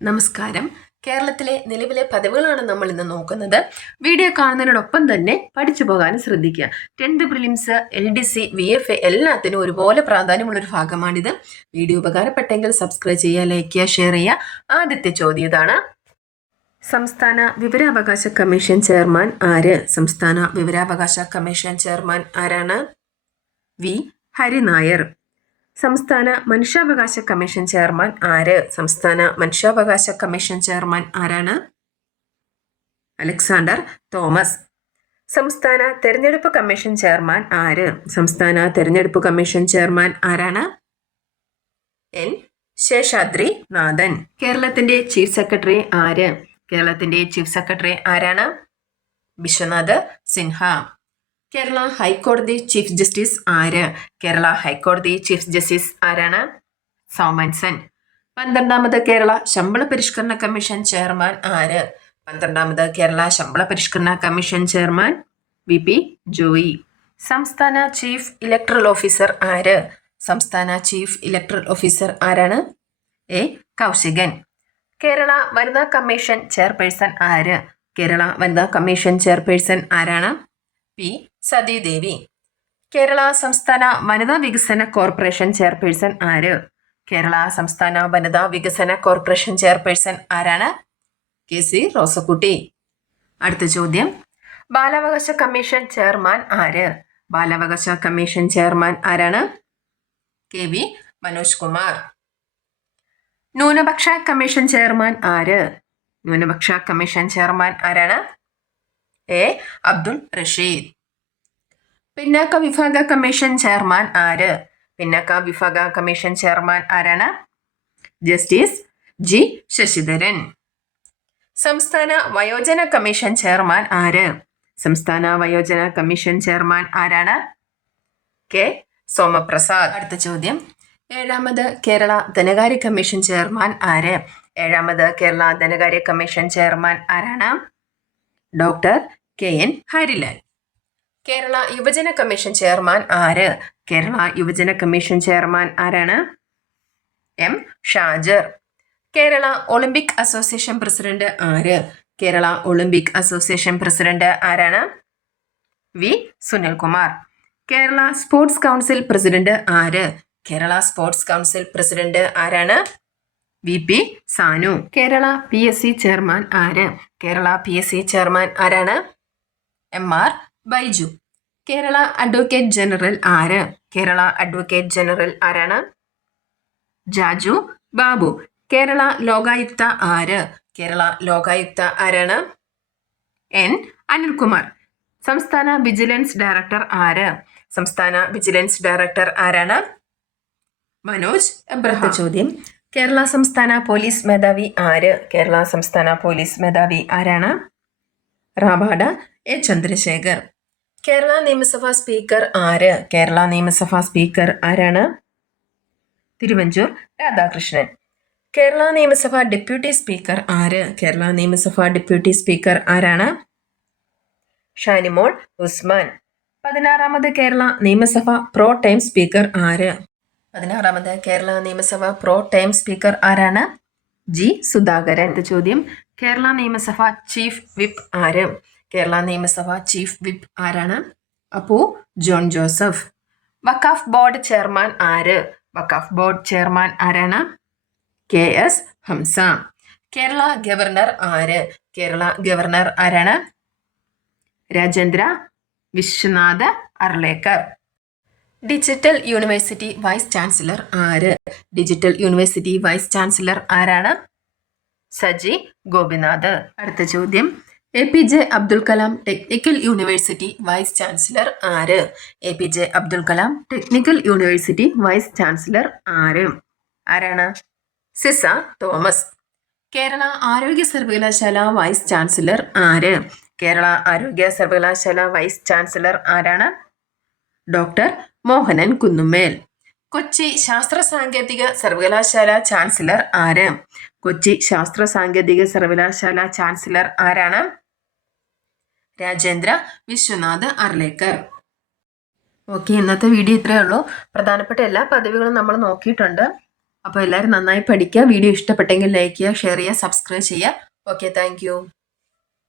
നമസ്കാരം. കേരളത്തിലെ നിലവിലെ പദവികളാണ് നമ്മൾ ഇന്ന് നോക്കുന്നത്. വീഡിയോ കാണുന്നതിനോടൊപ്പം തന്നെ പഠിച്ചു പോകാനും ശ്രദ്ധിക്കുക. 10th പ്രിലിംസ്, LDC, VFA എല്ലാത്തിനും ഒരുപോലെ പ്രാധാന്യമുള്ളൊരു ഭാഗമാണിത്. വീഡിയോ ഉപകാരപ്പെട്ടെങ്കിൽ സബ്സ്ക്രൈബ് ചെയ്യുക, ലൈക്ക് ചെയ്യുക, ഷെയർ ചെയ്യുക. ആദ്യത്തെ ചോദ്യം ഇതാണ്: സംസ്ഥാന വിവരാവകാശ കമ്മീഷൻ ചെയർമാൻ ആര്? സംസ്ഥാന വിവരാവകാശ കമ്മീഷൻ ചെയർമാൻ ആരാണ്? വി ഹരിനായർ. സംസ്ഥാന മനുഷ്യാവകാശ കമ്മീഷൻ ചെയർമാൻ ആര്? സംസ്ഥാന മനുഷ്യാവകാശ കമ്മീഷൻ ചെയർമാൻ ആരാണ്? Alexander Thomas. സംസ്ഥാന തെരഞ്ഞെടുപ്പ് കമ്മീഷൻ ചെയർമാൻ ആര്? സംസ്ഥാന തെരഞ്ഞെടുപ്പ് കമ്മീഷൻ ചെയർമാൻ ആരാണ്? എൻ ശേഷാദ്രി നാഥൻ. കേരളത്തിന്റെ ചീഫ് സെക്രട്ടറി ആര്? കേരളത്തിന്റെ ചീഫ് സെക്രട്ടറി ആരാണ്? വിശ്വനാഥ് സിൻഹ. കേരള ഹൈക്കോടതി ചീഫ് ജസ്റ്റിസ് ആര്? കേരള ഹൈക്കോടതി ചീഫ് ജസ്റ്റിസ് ആരാണ്? സോമൻസൺ. 12ാമത് കേരള ശമ്പള പരിഷ്കരണ കമ്മീഷൻ ചെയർമാൻ ആര്? 12ാമത് കേരള ശമ്പള പരിഷ്കരണ കമ്മീഷൻ ചെയർമാൻ VP ജോയി. സംസ്ഥാന ചീഫ് ഇലക്ടറൽ ഓഫീസർ ആര്? സംസ്ഥാന ചീഫ് ഇലക്ടറൽ ഓഫീസർ ആരാണ്? എ കൗശികൻ. കേരള വനിതാ കമ്മീഷൻ ചെയർപേഴ്സൺ ആര്? കേരള വനിതാ കമ്മീഷൻ ചെയർപേഴ്സൺ ആരാണ്? പി സതീദേവി. കേരള സംസ്ഥാന വനിതാ വികസന കോർപ്പറേഷൻ ചെയർപേഴ്സൺ ആര്? കേരള സംസ്ഥാന വനിതാ വികസന കോർപ്പറേഷൻ ചെയർപേഴ്സൺ ആരാണ്? KC റോസക്കുട്ടി. അടുത്ത ചോദ്യം: ബാലാവകാശ കമ്മീഷൻ ചെയർമാൻ ആര്? ബാലാവകാശ കമ്മീഷൻ ചെയർമാൻ ആരാണ്? KV മനോജ് കുമാർ. ന്യൂനപക്ഷ കമ്മീഷൻ ചെയർമാൻ ആര്? ന്യൂനപക്ഷ കമ്മീഷൻ ചെയർമാൻ ആരാണ്? എ അബ്ദുൾ റഷീദ്. പിന്നാക്ക വിഭാഗ കമ്മീഷൻ ചെയർമാൻ ആര്? പിന്നാക്ക വിഭാഗ കമ്മീഷൻ ചെയർമാൻ ആരാണ്? Justice G Sasidharan. സംസ്ഥാന വയോജന കമ്മീഷൻ ചെയർമാൻ ആര്? സംസ്ഥാന വയോജന കമ്മീഷൻ ചെയർമാൻ ആരാണ്? K സോമപ്രസാദ്. അടുത്ത ചോദ്യം: 7ാമത് കേരള ധനകാര്യ കമ്മീഷൻ ചെയർമാൻ ആര്? 7ാമത് കേരള ധനകാര്യ കമ്മീഷൻ ചെയർമാൻ ആരാണ്? Doctor KN Harilal. കേരള യുവജന കമ്മീഷൻ ചെയർമാൻ ആര്? കേരള യുവജന കമ്മീഷൻ ചെയർമാൻ ആരാണ്? M Shajar. Kerala Olympic association president ആര്? കേരള ഒളിമ്പിക് അസോസിയേഷൻ പ്രസിഡന്റ് ആരാണ്? V Sunilkumar. Kerala sports council president ആര്? കേരള സ്പോർട്സ് കൗൺസിൽ പ്രസിഡന്റ് ആരാണ്? VP Sanu. Kerala PSC chairman ആര്? കേരള PSC ചെയർമാൻ ആരാണ്? MR Baiju. Kerala advocate general ആര്? കേരള അഡ്വക്കേറ്റ് ജനറൽ ആരാണ്? ജാജു ബാബു. കേരള ലോകായുക്ത ആര്? കേരള ലോകായുക്ത ആരാണ്? N അനിൽകുമാർ. സംസ്ഥാന വിജിലൻസ് ഡയറക്ടർ ആര്? സംസ്ഥാന വിജിലൻസ് ഡയറക്ടർ ആരാണ്? മനോജ് എബ്രഹാം. ചോദ്യം: കേരള സംസ്ഥാന പോലീസ് മേധാവി ആര്? കേരള സംസ്ഥാന പോലീസ് മേധാവി ആരാണ്? റാബാഡ എ ചന്ദ്രശേഖർ. കേരള നിയമസഭാ സ്പീക്കർ ആര്? കേരള നിയമസഭാ സ്പീക്കർ ആരാണ്? തിരുവഞ്ചൂർ രാധാകൃഷ്ണൻ. കേരള നിയമസഭാ ഡെപ്യൂട്ടി സ്പീക്കർ ആര്? കേരള നിയമസഭാ ഡെപ്യൂട്ടി സ്പീക്കർ ആരാണ്? ഷാനിമോൾ ഉസ്മാൻ. 16ാമത് കേരള നിയമസഭ പ്രോ ടൈം സ്പീക്കർ ആര്? 16ാമത് കേരള നിയമസഭ പ്രോ ടൈം സ്പീക്കർ ആരാണ്? G സുധാകരൻ. ചോദ്യം: കേരള നിയമസഭ ചീഫ് വിപ്പ് ആര്? കേരള നിയമസഭ ചീഫ് വിപ്പ് ആരാണ്? Appu John Joseph. Waqf board chairman ആര്? വഖഫ് ബോർഡ് ചെയർമാൻ ആരാണ്? KS ഹംസ. കേരള ഗവർണർ ആര്? കേരള ഗവർണർ ആരാണ്? Rajendra Vishwanath Arlekar. Digital university vice chancellor ആര്? ഡിജിറ്റൽ യൂണിവേഴ്സിറ്റി വൈസ് ചാൻസലർ ആരാണ്? സജി ഗോപിനാഥ്. അടുത്ത ചോദ്യം: APJ Abdul Kalam technical university vice chancellor ആര്? APJ Abdul Kalam technical university vice chancellor ആരാണ്? സിസ തോമസ്. കേരള ആരോഗ്യ സർവകലാശാല വൈസ് ചാൻസലർ ആര്? കേരള ആരോഗ്യ സർവകലാശാല വൈസ് ചാൻസലർ ആരാണ്? ഡോക്ടർ മോഹനൻ കുന്നുമ്മേൽ. കൊച്ചി ശാസ്ത്ര സാങ്കേതിക സർവകലാശാല ചാൻസലർ ആര്? കൊച്ചി ശാസ്ത്ര സാങ്കേതിക സർവകലാശാല ചാൻസലർ ആരാണ്? രാജേന്ദ്ര വിശ്വനാഥ് അർലേക്കർ. ഓക്കെ, ഇന്നത്തെ വീഡിയോ ഇത്രയേ ഉള്ളൂ. പ്രധാനപ്പെട്ട എല്ലാ പദവികളും നമ്മൾ നോക്കിയിട്ടുണ്ട്. അപ്പോൾ എല്ലാവരും നന്നായി പഠിക്കുക. വീഡിയോ ഇഷ്ടപ്പെട്ടെങ്കിൽ ലൈക്ക് ചെയ്യുക, ഷെയർ ചെയ്യുക, സബ്സ്ക്രൈബ് ചെയ്യുക. Okay, thank